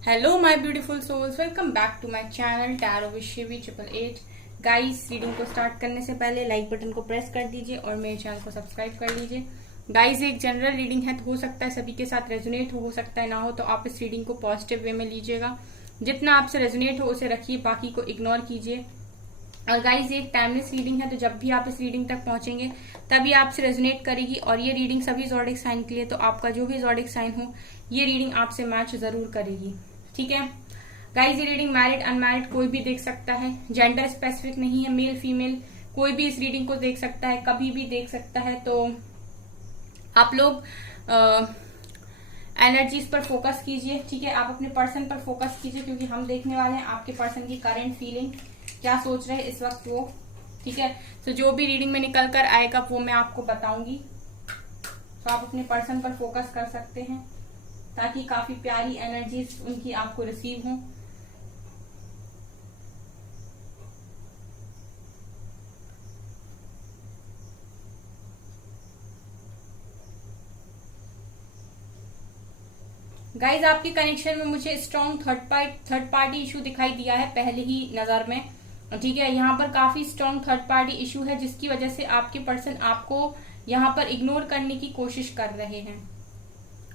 Hello my beautiful souls, welcome back to my channel tarot with Shivi 888। Guys, reading को start करने से पहले like button को press कर दीजिए और मेरे चैनल को सब्सक्राइब कर लीजिए। गाइस, एक जनरल रीडिंग है तो हो सकता है सभी के साथ रेजोनेट हो सकता है ना हो, तो आप इस रीडिंग को पॉजिटिव वे में लीजिएगा। जितना आपसे रेजोनेट हो उसे रखिए, बाकी को इग्नोर कीजिए। और गाइज, ये एक टाइमलेस रीडिंग है, तो जब भी आप इस रीडिंग तक पहुंचेंगे तभी आपसे रेजोनेट करेगी। और ये रीडिंग सभी ज़ोडिक साइन के लिए, तो आपका जो भी ज़ोडिक साइन हो ये रीडिंग आपसे मैच जरूर करेगी। ठीक है गाइज, ये रीडिंग मैरिड अनमैरिड कोई भी देख सकता है, जेंडर स्पेसिफिक नहीं है, मेल फीमेल कोई भी इस रीडिंग को देख सकता है, कभी भी देख सकता है। तो आप लोग एनर्जीज पर फोकस कीजिए। ठीक है, आप अपने पर्सन पर फोकस कीजिए, क्योंकि हम देखने वाले हैं आपके पर्सन की करंट फीलिंग, क्या सोच रहे हैं इस वक्त वो। ठीक है, तो जो भी रीडिंग में निकल कर आएगा वो मैं आपको बताऊंगी। तो आप अपने पर्सन पर फोकस कर सकते हैं ताकि काफी प्यारी एनर्जीज उनकी आपको रिसीव हो। गाइज, आपके कनेक्शन में मुझे स्ट्रॉन्ग थर्ड पार्टी इशू दिखाई दिया है पहले ही नजर में। ठीक है, यहाँ पर काफी स्ट्रॉन्ग थर्ड पार्टी इशू है, जिसकी वजह से आपके पर्सन आपको यहाँ पर इग्नोर करने की कोशिश कर रहे हैं।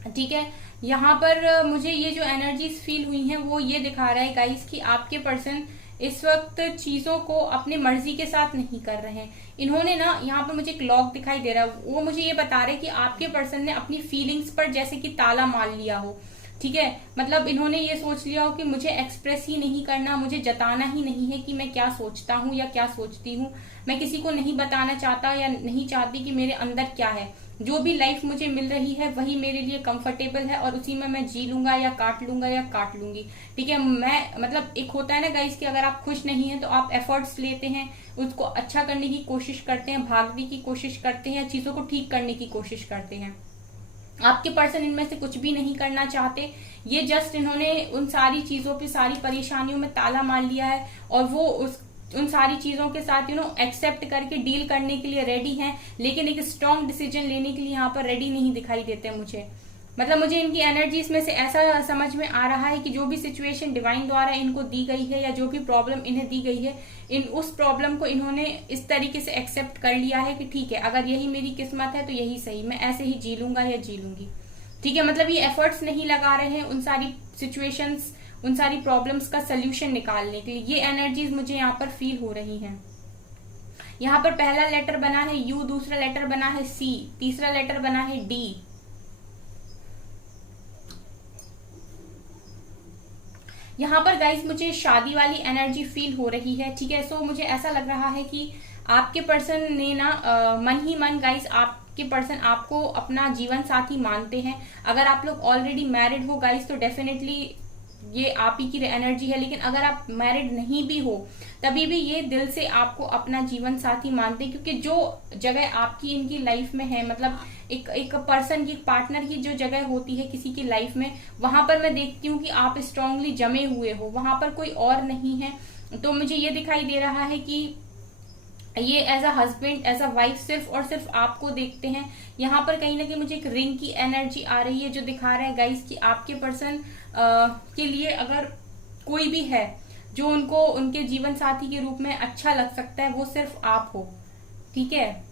ठीक है, यहाँ पर मुझे ये जो एनर्जीज फील हुई हैं वो ये दिखा रहा है गाइस कि आपके पर्सन इस वक्त चीजों को अपनी मर्जी के साथ नहीं कर रहे हैं। इन्होंने ना, यहाँ पर मुझे एक लॉक दिखाई दे रहा है, वो मुझे ये बता रहे हैं कि आपके पर्सन ने अपनी फीलिंग्स पर जैसे कि ताला मार लिया हो। ठीक है, मतलब इन्होंने ये सोच लिया हो कि मुझे एक्सप्रेस ही नहीं करना, मुझे जताना ही नहीं है कि मैं क्या सोचता हूँ या क्या सोचती हूँ। मैं किसी को नहीं बताना चाहता या नहीं चाहती कि मेरे अंदर क्या है। जो भी लाइफ मुझे मिल रही है वही मेरे लिए कंफर्टेबल है और उसी में मैं जी लूंगा या काट लूंगा या काट लूंगी। ठीक है, मैं मतलब एक होता है ना गाइस कि अगर आप खुश नहीं है तो आप एफर्ट्स लेते हैं, उसको अच्छा करने की कोशिश करते हैं, भागने की कोशिश करते हैं, चीजों को ठीक करने की कोशिश करते हैं। आपके पर्सन इनमें से कुछ भी नहीं करना चाहते। ये जस्ट इन्होंने उन सारी चीजों पे, सारी परेशानियों में ताला मार लिया है और वो उन सारी चीजों के साथ एक्सेप्ट करके डील करने के लिए रेडी हैं, लेकिन एक स्ट्रॉन्ग डिसीजन लेने के लिए यहाँ पर रेडी नहीं दिखाई देते मुझे। मतलब मुझे इनकी एनर्जीज में से ऐसा समझ में आ रहा है कि जो भी सिचुएशन डिवाइन द्वारा इनको दी गई है या जो भी प्रॉब्लम इन्हें दी गई है, उस प्रॉब्लम को इन्होंने इस तरीके से एक्सेप्ट कर लिया है कि ठीक है, अगर यही मेरी किस्मत है तो यही सही, मैं ऐसे ही जी लूंगा या जी लूंगी। ठीक है, मतलब ये एफर्ट्स नहीं लगा रहे हैं उन सारी सिचुएशंस, उन सारी प्रॉब्लम्स का सोल्यूशन निकालने के लिए। ये एनर्जीज मुझे यहाँ पर फील हो रही हैं। यहाँ पर पहला लेटर बना है यू, दूसरा लेटर बना है सी, तीसरा लेटर बना है डी। यहाँ पर गाइज मुझे शादी वाली एनर्जी फील हो रही है। ठीक है, सो मुझे ऐसा लग रहा है कि आपके पर्सन ने ना मन ही मन गाइज, आपके पर्सन आपको अपना जीवन साथी मानते हैं। अगर आप लोग ऑलरेडी मैरिड हो गाइज तो डेफिनेटली ये आप ही की एनर्जी है, लेकिन अगर आप मैरिड नहीं भी हो तभी भी ये दिल से आपको अपना जीवन साथी मानते हैं, क्योंकि जो जगह आपकी इनकी लाइफ में है, मतलब एक पर्सन की, एक पार्टनर की जो जगह होती है किसी की लाइफ में, वहां पर मैं देखती हूँ कि आप स्ट्रांगली जमे हुए हो, वहां पर कोई और नहीं है। तो मुझे ये दिखाई दे रहा है कि ये as a husband, as a wife सिर्फ और सिर्फ आपको देखते हैं। यहाँ पर कहीं ना कहीं मुझे एक रिंग की एनर्जी आ रही है, जो दिखा रहा है गाइस कि आपके पर्सन के लिए अगर कोई भी है जो उनको उनके जीवन साथी के रूप में अच्छा लग सकता है, वो सिर्फ आप हो। ठीक है,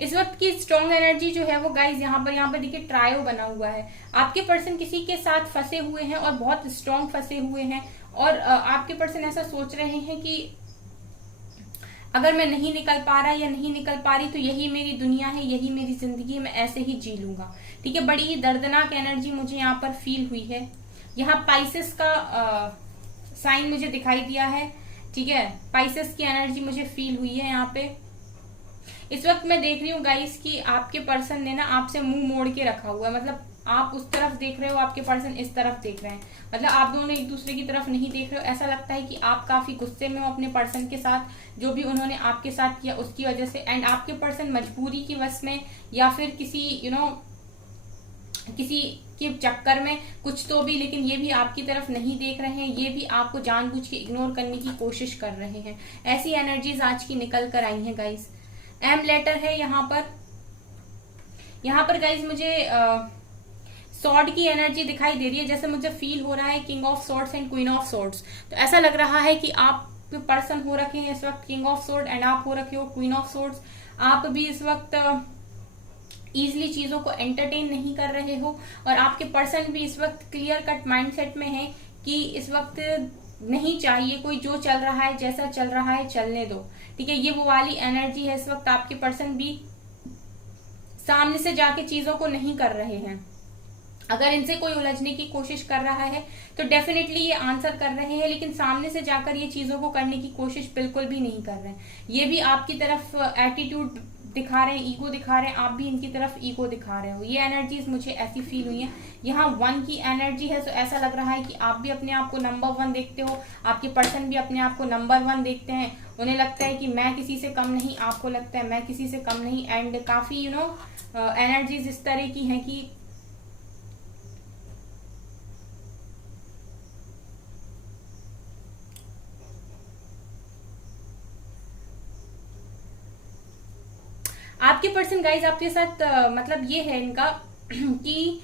इस वक्त की स्ट्रॉन्ग एनर्जी जो है वो गाइज यहाँ पर देखिए ट्रायो बना हुआ है। आपके पर्सन किसी के साथ फंसे हुए हैं और बहुत स्ट्रॉन्ग फंसे हुए हैं, और आपके पर्सन ऐसा सोच रहे हैं कि अगर मैं नहीं निकल पा रहा या नहीं निकल पा रही तो यही मेरी दुनिया है, यही मेरी जिंदगी, मैं ऐसे ही जी लूंगा। ठीक है, बड़ी ही दर्दनाक एनर्जी मुझे यहाँ पर फील हुई है। यहाँ पाइसेस का साइन मुझे दिखाई दिया है। ठीक है, पाइसेस की एनर्जी मुझे फील हुई है यहाँ पे। इस वक्त मैं देख रही हूँ गाइस कि आपके पर्सन ने ना आपसे मुंह मोड़ के रखा हुआ है, मतलब आप उस तरफ देख रहे हो, आपके पर्सन इस तरफ देख रहे हैं, मतलब आप दोनों एक दूसरे की तरफ नहीं देख रहे हो। ऐसा लगता है कि आप काफी गुस्से में हो अपने पर्सन के साथ, जो भी उन्होंने आपके साथ किया उसकी वजह से, एंड आपके पर्सन मजबूरी की वजह में या फिर किसी किसी के चक्कर में कुछ तो भी, लेकिन ये भी आपकी तरफ नहीं देख रहे हैं, ये भी आपको जानबूझ के इग्नोर करने की कोशिश कर रहे हैं। ऐसी एनर्जीज आज की निकल कर आई हैं गाइस। एम लेटर है यहाँ पर, यहाँ पर गाइज मुझे सॉर्ड की एनर्जी दिखाई दे रही है, जैसे मुझे फील हो रहा है king of swords and queen of swords. तो ऐसा लग रहा है कि आप पर्सन हो रखे हैं इस वक्त किंग ऑफ सॉर्ड एंड आप हो रखे हो क्वीन ऑफ सॉर्ड्स। आप भी इस वक्त इजिली चीजों को एंटरटेन नहीं कर रहे हो, और आपके पर्सन भी इस वक्त क्लियर कट माइंडसेट में है कि इस वक्त नहीं चाहिए कोई, जो चल रहा है जैसा चल रहा है चलने दो। ठीक है, ये वो वाली एनर्जी है। इस वक्त आपके पर्सन भी सामने से जाके चीजों को नहीं कर रहे हैं। अगर इनसे कोई उलझने की कोशिश कर रहा है तो डेफिनेटली ये आंसर कर रहे हैं, लेकिन सामने से जाकर ये चीजों को करने की कोशिश बिल्कुल भी नहीं कर रहे हैं। ये भी आपकी तरफ एटीट्यूड दिखा रहे हैं, ईगो दिखा रहे हैं, आप भी इनकी तरफ ईगो दिखा रहे हो। ये एनर्जीज मुझे ऐसी फील हुई है। यहाँ 1 की एनर्जी है, तो ऐसा लग रहा है कि आप भी अपने आप को नंबर 1 देखते हो, आपके पर्सन भी अपने आप को नंबर 1 देखते हैं। उन्हें लगता है कि मैं किसी से कम नहीं, आपको लगता है मैं किसी से कम नहीं। एंड काफी एनर्जीज इस तरह की हैं कि आपके पर्सन गाइज आपके साथ मतलब ये है इनका कि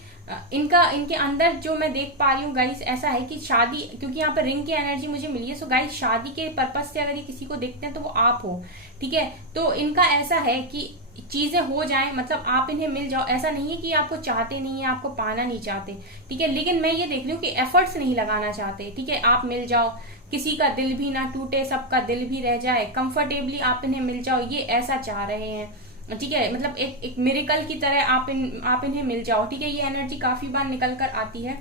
इनके अंदर जो मैं देख पा रही हूँ गाइज, ऐसा है कि शादी, क्योंकि यहाँ पर रिंग की एनर्जी मुझे मिली है। सो गाइज शादी के पर्पज से अगर ये किसी को देखते हैं तो वो आप हो। ठीक है, तो इनका ऐसा है कि चीजें हो जाएं, मतलब आप इन्हें मिल जाओ। ऐसा नहीं है कि आपको चाहते नहीं है, आपको पाना नहीं चाहते। ठीक है, लेकिन मैं ये देख रही हूँ कि एफर्ट्स नहीं लगाना चाहते। ठीक है, आप मिल जाओ, किसी का दिल भी ना टूटे, सबका दिल भी रह जाए, कंफर्टेबली आप इन्हें मिल जाओ, ये ऐसा चाह रहे हैं। ठीक है, मतलब एक मिरेकल की तरह आप इन्हें मिल जाओ। ठीक है, ये एनर्जी काफी बार निकल कर आती है।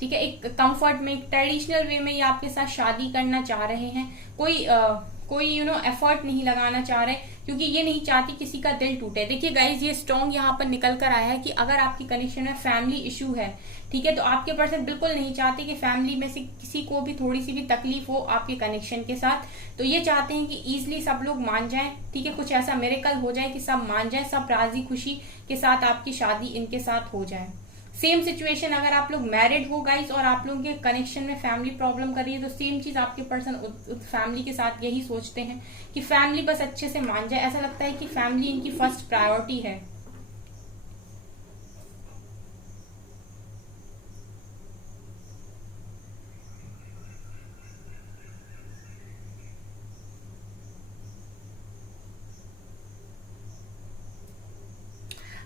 ठीक है, एक कंफर्ट में, एक ट्रेडिशनल वे में ये आपके साथ शादी करना चाह रहे हैं। कोई एफर्ट नहीं लगाना चाह रहे, क्योंकि ये नहीं चाहती किसी का दिल टूटे। देखिए गाइज, ये स्ट्रॉन्ग यहाँ पर निकल कर आया है कि अगर आपकी कनेक्शन में फैमिली इशू है, ठीक है, तो आपके पर्सन बिल्कुल नहीं चाहते कि फैमिली में से किसी को भी थोड़ी सी भी तकलीफ हो आपके कनेक्शन के साथ। तो ये चाहते हैं कि इजिली सब लोग मान जाएं। ठीक है, कुछ ऐसा मिरेकल हो जाए कि सब मान जाए, सब राजी खुशी के साथ आपकी शादी इनके साथ हो जाए। सेम सिचुएशन अगर आप लोग मैरिड हो गाइज और आप लोगों के कनेक्शन में फैमिली प्रॉब्लम कर रही है, तो सेम चीज आपके पर्सन फैमिली के साथ यही सोचते हैं कि फैमिली बस अच्छे से मान जाए। ऐसा लगता है कि फैमिली इनकी फर्स्ट प्रायोरिटी है।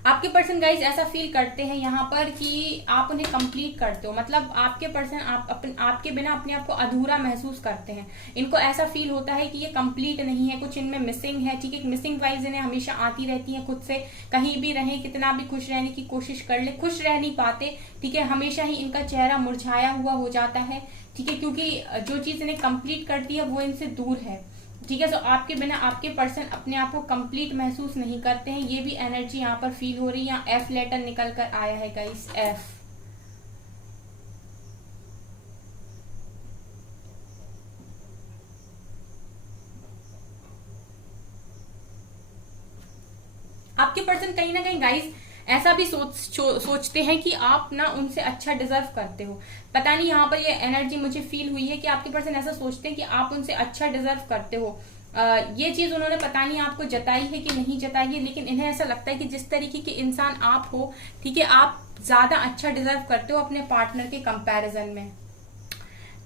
आपके पर्सन गाइज ऐसा फील करते हैं यहाँ पर कि आप उन्हें कंप्लीट करते हो, मतलब आपके पर्सन आपके बिना अपने आप को अधूरा महसूस करते हैं। इनको ऐसा फील होता है कि ये कंप्लीट नहीं है, कुछ इनमें मिसिंग है। ठीक है, मिसिंग वाइज इन्हें हमेशा आती रहती है खुद से। कहीं भी रहे, कितना भी खुश रहने की कोशिश कर ले, खुश रह नहीं पाते। ठीक है, हमेशा ही इनका चेहरा मुरझाया हुआ हो जाता है। ठीक है, क्योंकि जो चीज इन्हें कंप्लीट करती है वो इनसे दूर है। ठीक है, तो आपके बिना आपके पर्सन अपने आप को कंप्लीट महसूस नहीं करते हैं। ये भी एनर्जी यहाँ पर फील हो रही है। यहाँ एफ लेटर निकल कर आया है गाइस, एफ। आपके पर्सन कहीं ना कहीं गाइस ऐसा भी सोचते हैं कि आप ना उनसे अच्छा डिजर्व करते हो। पता नहीं, यहाँ पर ये एनर्जी मुझे फील हुई है कि आपके पर्सन ऐसा सोचते हैं कि आप उनसे अच्छा डिजर्व करते हो। ये चीज उन्होंने पता नहीं आपको जताई है कि नहीं जताई है, लेकिन इन्हें ऐसा लगता है कि जिस तरीके के इंसान आप हो, ठीक है, आप ज्यादा अच्छा डिजर्व करते हो अपने पार्टनर के कंपैरिजन में।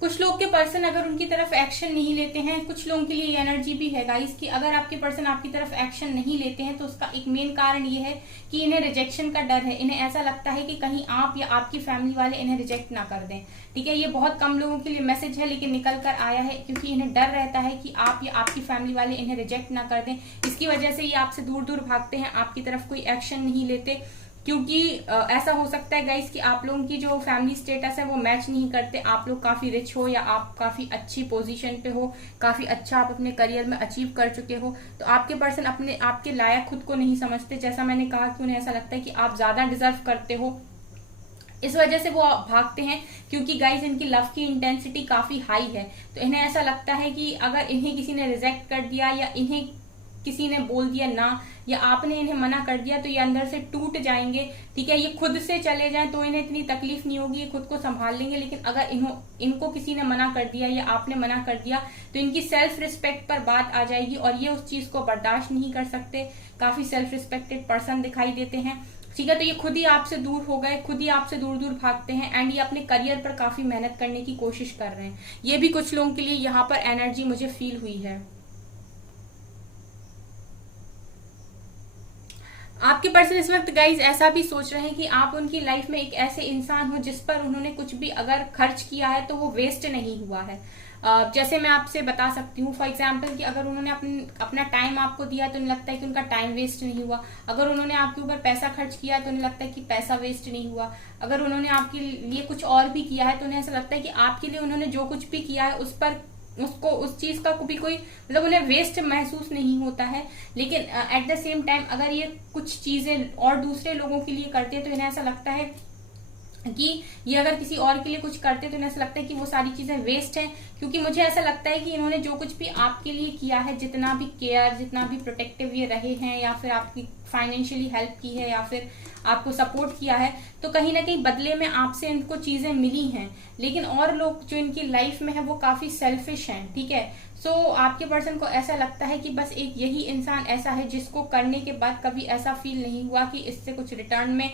कुछ लोग के पर्सन अगर उनकी तरफ एक्शन नहीं लेते हैं, कुछ लोगों के लिए ये एनर्जी भी है गाइस कि अगर आपके पर्सन आपकी तरफ एक्शन नहीं लेते हैं तो उसका एक मेन कारण ये है कि इन्हें रिजेक्शन का डर है। इन्हें ऐसा लगता है कि कहीं आप या आपकी फैमिली वाले इन्हें रिजेक्ट ना कर दें। ठीक है, ये बहुत कम लोगों के लिए मैसेज है, लेकिन निकल कर आया है, क्योंकि इन्हें डर रहता है कि आप या आपकी फैमिली वाले इन्हें रिजेक्ट ना कर दें। इसकी वजह से ये आपसे दूर दूर भागते हैं, आपकी तरफ कोई एक्शन नहीं लेते, क्योंकि ऐसा हो सकता है गाइस कि आप लोगों की जो फैमिली स्टेटस है वो मैच नहीं करते। आप लोग काफी रिच हो या आप काफी अच्छी पोजीशन पे हो, काफी अच्छा आप अपने करियर में अचीव कर चुके हो, तो आपके पर्सन अपने आपके लायक खुद को नहीं समझते। जैसा मैंने कहा कि उन्हें ऐसा लगता है कि आप ज्यादा डिजर्व करते हो, इस वजह से वो भागते हैं। क्योंकि गाइस इनकी लव की इंटेंसिटी काफी हाई है, तो इन्हें ऐसा लगता है कि अगर इन्हें किसी ने रिजेक्ट कर दिया या इन्हें किसी ने बोल दिया ना, या आपने इन्हें मना कर दिया, तो ये अंदर से टूट जाएंगे। ठीक है, ये खुद से चले जाएं तो इन्हें इतनी तकलीफ नहीं होगी, ये खुद को संभाल लेंगे। लेकिन अगर इनको किसी ने मना कर दिया या आपने मना कर दिया, तो इनकी सेल्फ रिस्पेक्ट पर बात आ जाएगी और ये उस चीज को बर्दाश्त नहीं कर सकते। काफी सेल्फ रिस्पेक्टेड पर्सन दिखाई देते हैं। ठीक है, तो ये खुद ही आपसे दूर हो गए, खुद ही आपसे दूर दूर भागते हैं, एंड ये अपने करियर पर काफी मेहनत करने की कोशिश कर रहे हैं। ये भी कुछ लोगों के लिए यहाँ पर एनर्जी मुझे फील हुई है। आपके पर्सन इस वक्त गाइज ऐसा भी सोच रहे हैं कि आप उनकी लाइफ में एक ऐसे इंसान हो जिस पर उन्होंने कुछ भी अगर खर्च किया है तो वो वेस्ट नहीं हुआ है। जैसे मैं आपसे बता सकती हूँ फॉर एग्जाम्पल कि अगर उन्होंने अपना टाइम आपको दिया तो उन्हें लगता है कि उनका टाइम वेस्ट नहीं हुआ। अगर उन्होंने आपके ऊपर पैसा खर्च किया तो उन्हें लगता है कि पैसा वेस्ट नहीं हुआ। अगर उन्होंने आपके लिए कुछ और भी किया है तो उन्हें ऐसा लगता है कि आपके लिए उन्होंने जो कुछ भी किया है उस चीज का भी कोई मतलब उन्हें वेस्ट महसूस नहीं होता है। लेकिन एट द सेम टाइम अगर ये कुछ चीजें और दूसरे लोगों के लिए करते हैं तो इन्हें ऐसा लगता है कि ये अगर किसी और के लिए कुछ करते तो इन्हें ऐसा लगता है कि वो सारी चीजें वेस्ट हैं। क्योंकि मुझे ऐसा लगता है कि इन्होंने जो कुछ भी आपके लिए किया है, जितना भी केयर, जितना भी प्रोटेक्टिव ये रहे हैं, या फिर आपकी फाइनेंशियली हेल्प की है, या फिर आपको सपोर्ट किया है, तो कहीं ना कहीं बदले में आपसे इनको चीजें मिली हैं। लेकिन और लोग जो इनकी लाइफ में है वो काफी सेल्फिश हैं। ठीक है, सो आपके पर्सन को ऐसा लगता है कि बस एक यही इंसान ऐसा है जिसको करने के बाद कभी ऐसा फील नहीं हुआ कि इससे कुछ रिटर्न में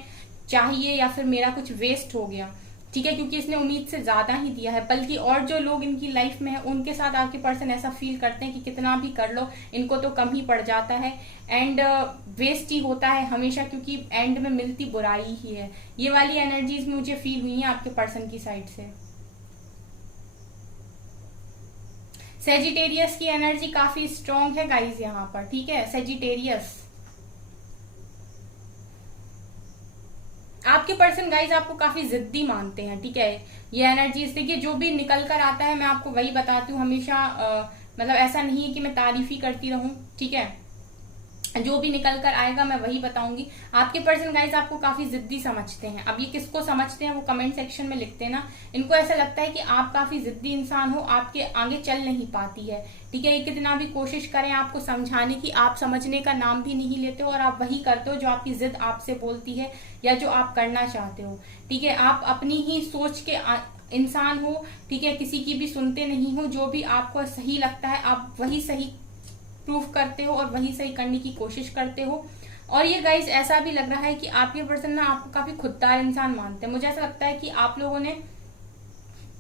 चाहिए या फिर मेरा कुछ वेस्ट हो गया। ठीक है, क्योंकि इसने उम्मीद से ज्यादा ही दिया है। बल्कि और जो लोग इनकी लाइफ में है उनके साथ आपके पर्सन ऐसा फील करते हैं कि कितना भी कर लो इनको तो कम ही पड़ जाता है, एंड वेस्ट ही होता है हमेशा, क्योंकि एंड में मिलती बुराई ही है। ये वाली एनर्जीज मुझे फील हुई है आपके पर्सन की साइड से। सेजिटेरियस की एनर्जी काफी स्ट्रॉन्ग है गाइज यहाँ पर। ठीक है, सेजिटेरियस आपके पर्सन गाइज आपको काफी जिद्दी मानते हैं। ठीक है, ये एनर्जी देखिए जो भी निकल कर आता है मैं आपको वही बताती हूँ हमेशा। मतलब ऐसा नहीं है कि मैं तारीफ ही करती रहूं। ठीक है, जो भी निकल कर आएगा मैं वही बताऊंगी। आपके पर्सन गाइज आपको काफी जिद्दी समझते हैं। अब ये किसको समझते हैं वो कमेंट सेक्शन में लिखते हैं ना। इनको ऐसा लगता है कि आप काफी जिद्दी इंसान हो, आपके आगे चल नहीं पाती है। ठीक है, ये कितना भी कोशिश करें आपको समझाने की, आप समझने का नाम भी नहीं लेते हो और आप वही करते हो जो आपकी जिद आपसे बोलती है या जो आप करना चाहते हो। ठीक है, आप अपनी ही सोच के इंसान हो। ठीक है, किसी की भी सुनते नहीं हो। जो भी आपको सही लगता है आप वही सही प्रूफ करते हो और वही सही करने की कोशिश करते हो। और ये गाइस ऐसा भी लग रहा है कि आपके पर्सन ना आपको काफी खुददार इंसान मानते हैं। मुझे ऐसा लगता है कि आप लोगों ने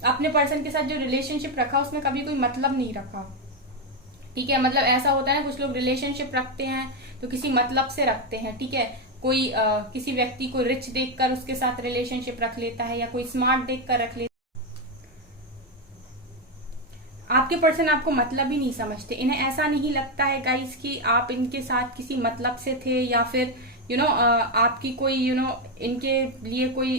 अपने पर्सन के साथ जो रिलेशनशिप रखा उसमें कभी कोई मतलब नहीं रखा। ठीक है, मतलब ऐसा होता है ना कुछ लोग रिलेशनशिप रखते हैं तो किसी मतलब से रखते हैं। ठीक है, कोई किसी व्यक्ति को रिच देखकर उसके साथ रिलेशनशिप रख लेता है, या कोई स्मार्ट देखकर रख लेता है। आपके पर्सन आपको मतलब ही नहीं समझते। इन्हें ऐसा नहीं लगता है गाइस कि आप इनके साथ किसी मतलब से थे, या फिर आपकी कोई इनके लिए कोई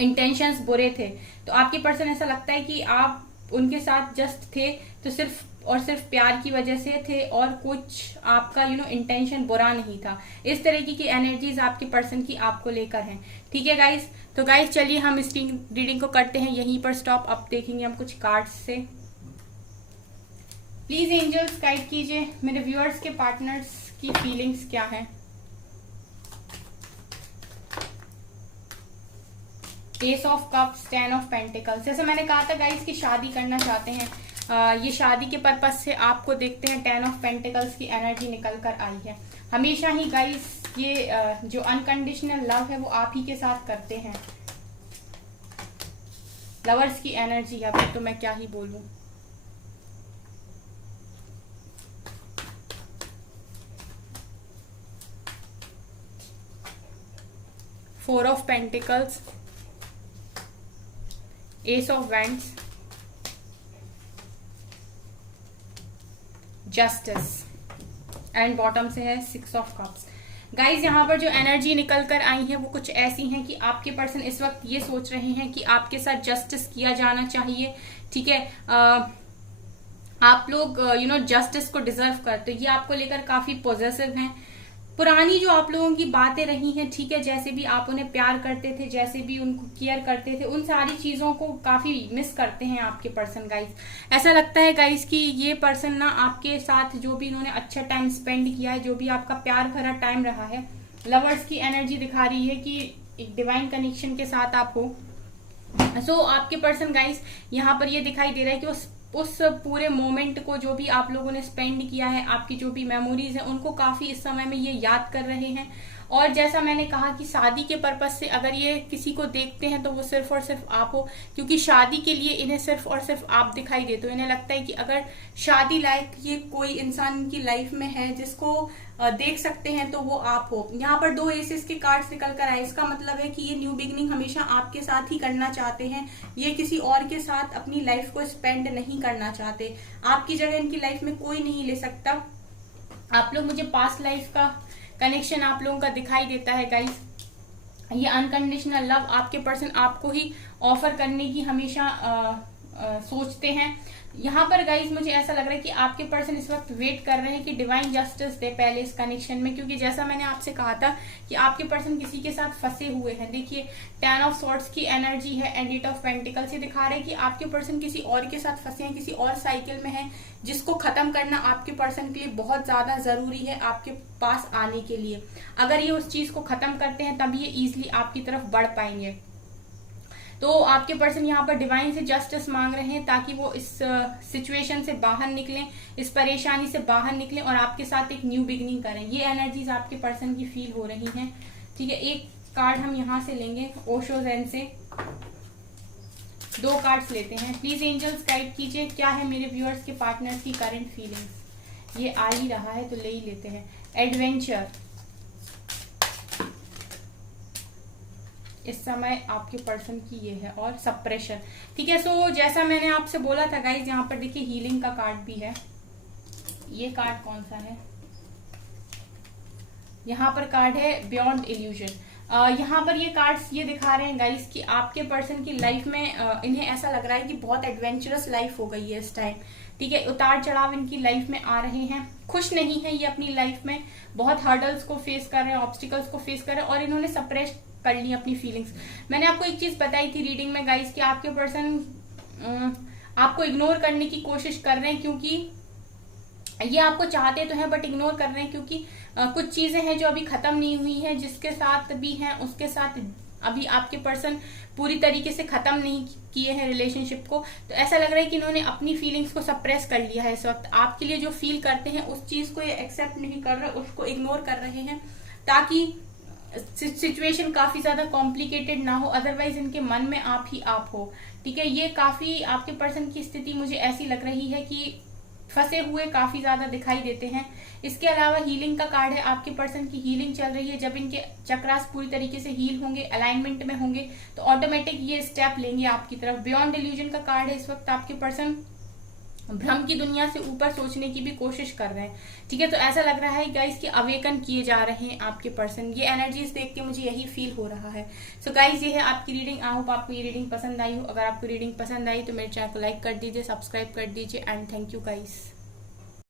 इंटेंशंस बुरे थे। तो आपके पर्सन ऐसा लगता है कि आप उनके साथ जस्ट थे तो सिर्फ और सिर्फ प्यार की वजह से थे, और कुछ आपका इंटेंशन बुरा नहीं था। इस तरीके की एनर्जीज आपके पर्सन की आपको लेकर हैं। ठीक है गाइस, तो गाइस चलिए हम इस रीडिंग को करते हैं यहीं पर स्टॉप। अब देखेंगे हम कुछ कार्ड्स से। प्लीज एंजल्स गाइड कीजिए मेरे व्यूअर्स के पार्टनर्स की फीलिंग्स क्या है। S of cups, 10 of pentacles. जैसे मैंने कहा था गाइस कि शादी करना चाहते हैं, ये शादी के पर्पज से आपको देखते हैं 10 ऑफ पेंटिकल्स की एनर्जी निकल कर आई है। हमेशा ही गाइस ये जो अनकंडीशनल लव है वो आप ही के साथ करते हैं। लवर्स की एनर्जी है, अभी तो मैं क्या ही बोलूं। Four of pentacles, S of wands, justice, and bottom से है 6 ऑफ कप्स। गाइज यहाँ पर जो एनर्जी निकल कर आई है वो कुछ ऐसी हैं कि आपके पर्सन इस वक्त ये सोच रहे हैं कि आपके साथ जस्टिस किया जाना चाहिए। ठीक है, आप लोग जस्टिस को डिजर्व करते हो। ये आपको लेकर काफी पॉजिटिव हैं। पुरानी जो आप लोगों की बातें रही हैं, ठीक है, जैसे भी आप उन्हें प्यार करते थे, जैसे भी उनको केयर करते थे, उन सारी चीजों को काफी मिस करते हैं आपके पर्सन गाइस। ऐसा लगता है गाइस कि ये पर्सन ना आपके साथ जो भी इन्होंने अच्छा टाइम स्पेंड किया है, जो भी आपका प्यार भरा टाइम रहा है, लवर्स की एनर्जी दिखा रही है कि एक डिवाइन कनेक्शन के साथ आप हो। सो आपके पर्सन गाइस यहाँ पर ये दिखाई दे रहा है कि उस पूरे मोमेंट को जो भी आप लोगों ने स्पेंड किया है, आपकी जो भी मेमोरीज है, उनको काफी इस समय में ये याद कर रहे हैं। और जैसा मैंने कहा कि शादी के पर्पज से अगर ये किसी को देखते हैं तो वो सिर्फ और सिर्फ आप हो, क्योंकि शादी के लिए इन्हें सिर्फ और सिर्फ आप दिखाई देते हो। इन्हें लगता है कि अगर शादी लायक ये कोई इंसान की लाइफ में है जिसको देख सकते हैं तो वो आप हो। यहाँ पर 2 एसेस के कार्ड्स निकल कर आए, इसका मतलब है कि ये न्यू बिगनिंग हमेशा आपके साथ ही करना चाहते हैं, ये किसी और के साथ अपनी लाइफ को स्पेंड नहीं करना चाहते। आपकी जगह इनकी लाइफ में कोई नहीं ले सकता। आप लोग, मुझे पास्ट लाइफ का कनेक्शन आप लोगों का दिखाई देता है गाइस। ये अनकंडीशनल लव आपके पर्सन आपको ही ऑफर करने की हमेशा सोचते हैं। यहाँ पर गाइस मुझे ऐसा लग रहा है कि आपके पर्सन इस वक्त वेट कर रहे हैं कि डिवाइन जस्टिस दे पहले इस कनेक्शन में, क्योंकि जैसा मैंने आपसे कहा था कि आपके पर्सन किसी के साथ फंसे हुए हैं। देखिए 10 ऑफ सॉर्ड्स की एनर्जी है एंड 8 ऑफ पेंटिकल से दिखा रहे हैं कि आपके पर्सन किसी और के साथ फंसे हैं, किसी और साइकिल में है, जिसको खत्म करना आपके पर्सन के लिए बहुत ज्यादा जरूरी है आपके पास आने के लिए। अगर ये उस चीज को खत्म करते हैं तब ये इजिली आपकी तरफ बढ़ पाएंगे। तो आपके पर्सन यहाँ पर डिवाइन से जस्टिस मांग रहे हैं ताकि वो इस सिचुएशन से बाहर निकलें, इस परेशानी से बाहर निकलें और आपके साथ एक न्यू बिगनिंग करें। ये एनर्जीज आपके पर्सन की फील हो रही हैं। ठीक है, एक कार्ड हम यहाँ से लेंगे ओशो ज़ेन से। 2 कार्ड्स लेते हैं। प्लीज एंजल्स गाइड कीजिए क्या है मेरे व्यूअर्स के पार्टनर्स की करंट फीलिंग्स। ये आ ही रहा है तो ले ही लेते हैं। एडवेंचर, इस समय आपके पर्सन की ये है, और सप्रेशन। ठीक है, सो जैसा मैंने आपसे बोला था गाइज, यहाँ पर देखिए हीलिंग का कार्ड भी है। ये कार्ड कौन सा है? यहाँ पर कार्ड है बियॉन्ड इल्यूजन। यहाँ पर ये कार्ड्स ये दिखा रहे हैं गाइस कि आपके पर्सन की लाइफ में इन्हें ऐसा लग रहा है कि बहुत एडवेंचरस लाइफ हो गई है इस टाइम। ठीक है, उतार चढ़ाव इनकी लाइफ में आ रहे हैं, खुश नहीं है ये अपनी लाइफ में, बहुत हर्डल्स को फेस कर रहे हैं, ऑब्स्टिकल्स को फेस कर रहे हैं, और इन्होंने सप्रेस कर ली अपनी फीलिंग्स। मैंने आपको एक चीज बताई थी रीडिंग में गाइस कि आपके पर्सन आपको इग्नोर करने की कोशिश कर रहे हैं, क्योंकि ये आपको चाहते तो हैं बट इग्नोर कर रहे हैं, क्योंकि कुछ चीजें हैं जो अभी खत्म नहीं हुई हैं, जिसके साथ भी हैं उसके साथ अभी आपके पर्सन पूरी तरीके से खत्म नहीं किए हैं रिलेशनशिप को। तो ऐसा लग रहा है कि इन्होंने अपनी फीलिंग्स को सप्रेस कर लिया है। इस वक्त आपके लिए जो फील करते हैं उस चीज को ये एक्सेप्ट नहीं कर रहे, उसको इग्नोर कर रहे हैं ताकि सिचुएशन काफी ज्यादा कॉम्प्लिकेटेड ना हो, अदरवाइज इनके मन में आप ही आप हो। ठीक है, ये काफी आपके पर्सन की स्थिति मुझे ऐसी लग रही है कि फंसे हुए काफी ज्यादा दिखाई देते हैं। इसके अलावा हीलिंग का कार्ड है, आपके पर्सन की हीलिंग चल रही है। जब इनके चक्रास पूरी तरीके से हील होंगे, अलाइनमेंट में होंगे, तो ऑटोमेटिक ये स्टेप लेंगे आपकी तरफ। बियॉन्ड इल्यूजन का कार्ड है, इस वक्त आपके पर्सन भ्रम की दुनिया से ऊपर सोचने की भी कोशिश कर रहे हैं। ठीक है, तो ऐसा लग रहा है गाइस कि अवेकन किए जा रहे हैं आपके पर्सन। ये एनर्जीज देख के मुझे यही फील हो रहा है। सो गाइस, ये है आपकी रीडिंग। आई होप आपको ये रीडिंग पसंद आई हो। अगर आपको रीडिंग पसंद आई तो मेरे चैनल को लाइक कर दीजिए, सब्सक्राइब कर दीजिए, एंड थैंक यू गाइस।